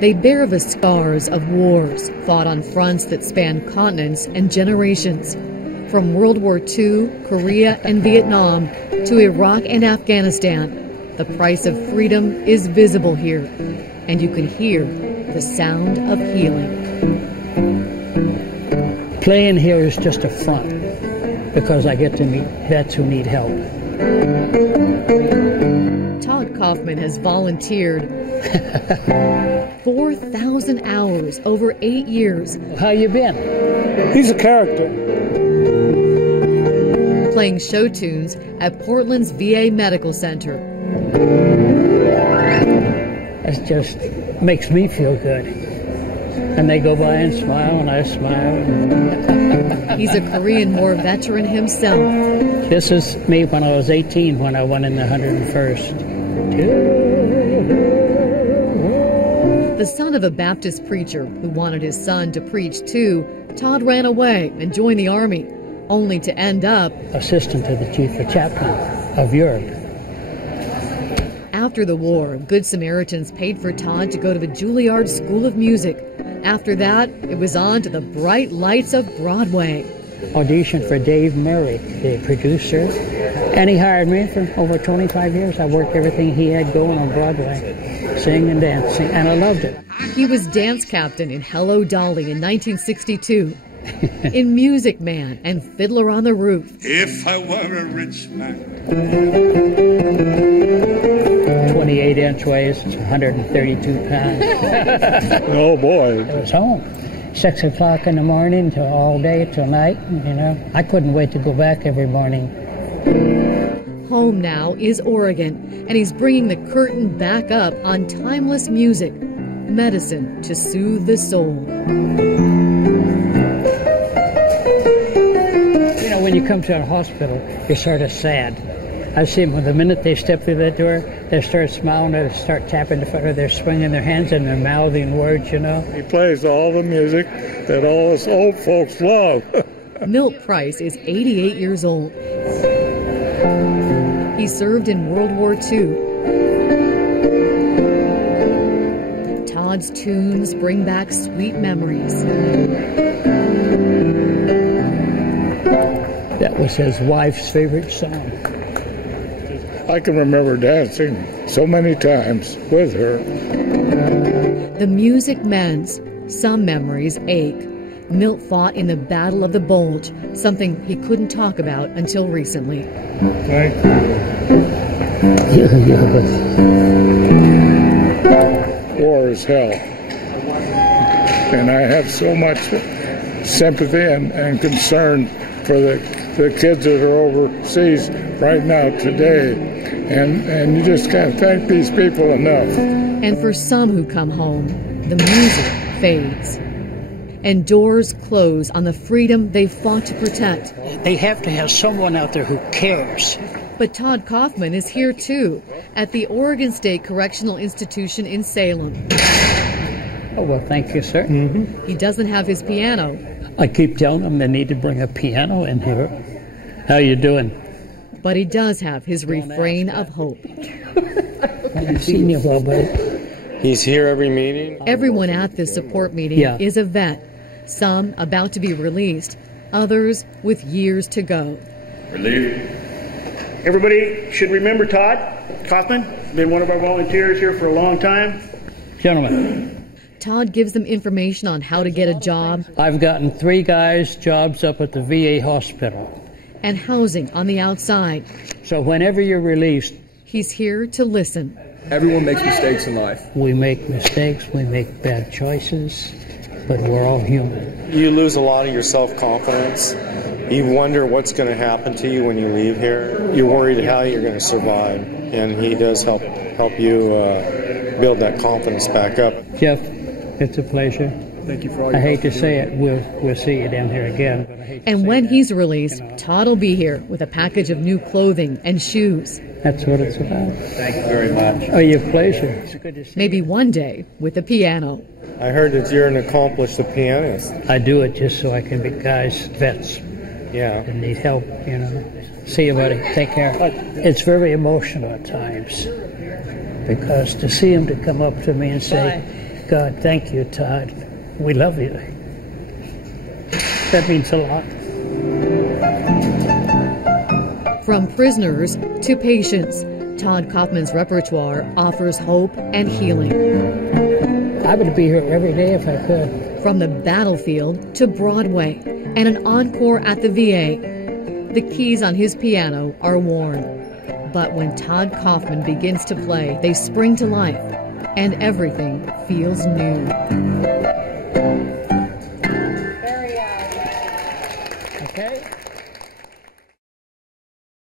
They bear the scars of wars fought on fronts that span continents and generations. From World War II, Korea, and Vietnam to Iraq and Afghanistan, the price of freedom is visible here, and you can hear the sound of healing. Playing here is just a front because I get to meet vets who need help. Todd Kaufman has volunteered 4,000 hours over 8 years. How you been? He's a character. Playing show tunes at Portland's VA Medical Center. It just makes me feel good. And they go by and smile, and I smile. He's a Korean War veteran himself. This is me when I was 18, when I went in the 101st. The son of a Baptist preacher who wanted his son to preach too, Todd ran away and joined the Army, only to end up assistant to the chief of chaplain of Europe. After the war, Good Samaritans paid for Todd to go to the Juilliard School of Music. After that, it was on to the bright lights of Broadway. Auditioned for Dave Murrow, the producer, and he hired me for over 25 years. I worked everything he had going on Broadway, singing and dancing, and I loved it. He was dance captain in Hello Dolly in 1962, in Music Man and Fiddler on the Roof. If I were a rich man. 28-inch waist, 132 pounds. Oh boy. I was home. 6 o'clock in the morning till all day till night, you know. I couldn't wait to go back every morning. Home now is Oregon, and he's bringing the curtain back up on timeless music, medicine to soothe the soul. You know, when you come to a hospital, you're sort of sad. I've seen them the minute they step through that door, they start smiling, they start tapping the foot, or they're swinging their hands and they're mouthing words, you know. He plays all the music that all us old folks love. Milt Price is 88 years old. He served in World War II. Todd's tunes bring back sweet memories. That was his wife's favorite song. I can remember dancing so many times with her. The music mends. Some memories ache. Milt fought in the Battle of the Bulge, something he couldn't talk about until recently. Thank you. War is hell. And I have so much sympathy and concern for the kids that are overseas right now today. And you just can't thank these people enough. And for some who come home, the music fades. And doors close on the freedom they fought to protect. They have to have someone out there who cares. But Todd Kaufman is here too, at the Oregon State Correctional Institution in Salem. Oh, well, thank you, sir. Mm-hmm. He doesn't have his piano. I keep telling them they need to bring a piano in here. How you doing? But he does have his refrain of hope. I've seen you, Robert. He's here every meeting. Everyone at this support meeting is a vet. Some about to be released, others with years to go. Relief. Everybody should remember Todd Kaufman. Been one of our volunteers here for a long time. Gentlemen. Todd gives them information on how to get a job. I've gotten 3 guys jobs up at the VA hospital. And housing on the outside. So whenever you're released, he's here to listen. Everyone makes mistakes in life. We make mistakes, we make bad choices, but we're all human. You lose a lot of your self-confidence. You wonder what's going to happen to you when you leave here. You're worried how you're going to survive, and he does help you build that confidence back up. Jeff, it's a pleasure. Thank you for all I hate to say it, we'll see you down here again. But I hate and when he's released, Todd will be here with a package of new clothing and shoes. That's what it's about. Thank you very much. Oh, your pleasure. It's good to see Maybe you. one day with a piano. I heard that you're an accomplished pianist. I do it just so I can be guys, vets, Yeah. and need help, you know. See you, buddy. Take care. It's very emotional at times because to see him to come up to me and say, God, thank you, Todd. We love you. That means a lot. From prisoners to patients, Todd Kaufman's repertoire offers hope and healing. I would be here every day if I could. From the battlefield to Broadway and an encore at the VA, the keys on his piano are worn. But when Todd Kaufman begins to play, they spring to life, and everything feels new.